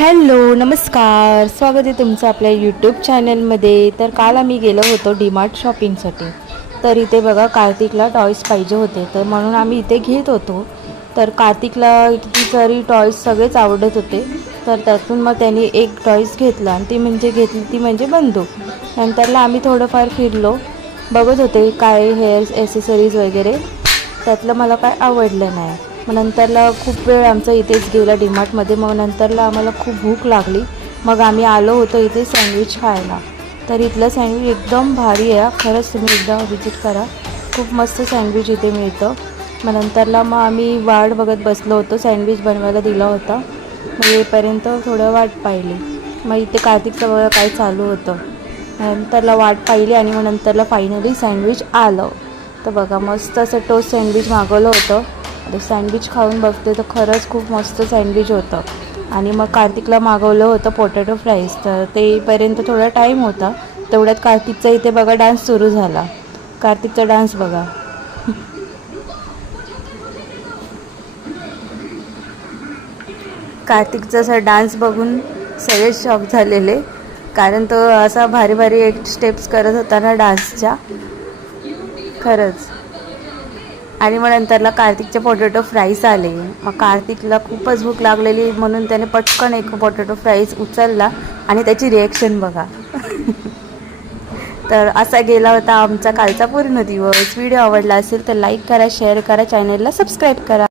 Hello नमस्कार, स्वागत आहे तुमचं आपल्या यूट्यूब चॅनलमध्ये. तर काल आम्ही गेलो होतो डीमार्ट शॉपिंगसाठी. तर इथे बघा कार्तिकला टॉयज पाहिजे होते, तर म्हणून आम्ही इथे घेत होतो. तर कार्तिकला किती सारी टॉयज सगळेच आवडत होते. तर त्यातून मग त्यांनी एक टॉयज घेतला आणि ती म्हणजे बंदूक. नंतरला आम्ही थोडंफार फिरलो, बघत होते काय हेअर ॲसेसरीज वगैरे. त्यातलं मला काय आवडलं नाही. मग नंतरला खूप वेळ आमचा इथेच गेला डीमार्टमध्ये. मग नंतरला आम्हाला खूप भूक लागली. मग आम्ही आलो होतो इथे सँडविच खायला. तर इथलं सँडविच एकदम भारी आहे, खरंच तुम्ही एकदा व्हिजिट करा. खूप मस्त सँडविच इथे मिळतं. मग नंतरला आम्ही वाट बघत बसलो होतो, सँडविच बनवायला दिला होता. मग येईपर्यंत थोडं वाट पाहिली. मग इथे कार्तिकचं बघा काय चालू होतं. नंतरला वाट पाहिली आणि मग नंतरला फायनली सँडविच आलं. तर बघा मस्त असं टोस्ट सँडविच मागवलं होतं. आता सँडविच खाऊन बघते तर खरंच खूप मस्त सँडविच होतं. आणि मग कार्तिकला मागवलं होतं पोटॅटो फ्राईज. तर ते येईपर्यंत थोडा टाईम होता. तेवढ्यात कार्तिकचा इथे बघा डान्स सुरू झाला. कार्तिकचा डान्स बघा. कार्तिकचा असा डान्स बघून सगळे शॉक झालेले, कारण तो असा भारी भारी एक स्टेप्स करत होता ना डान्सच्या, खरंच. आणि मग नंतरला कार्तिकचे पोटॅटो फ्राईज आले. मग कार्तिकला खूपच भूक लागलेली म्हणून त्याने पटकन एक पोटॅटो फ्राईज उचलला आणि त्याची रिॲक्शन बघा. तर असा गेला होता आमचा कालचा पूर्ण दिवस. व्हिडिओ आवडला असेल तर लाईक करा, शेअर करा, चॅनलला सबस्क्राईब करा.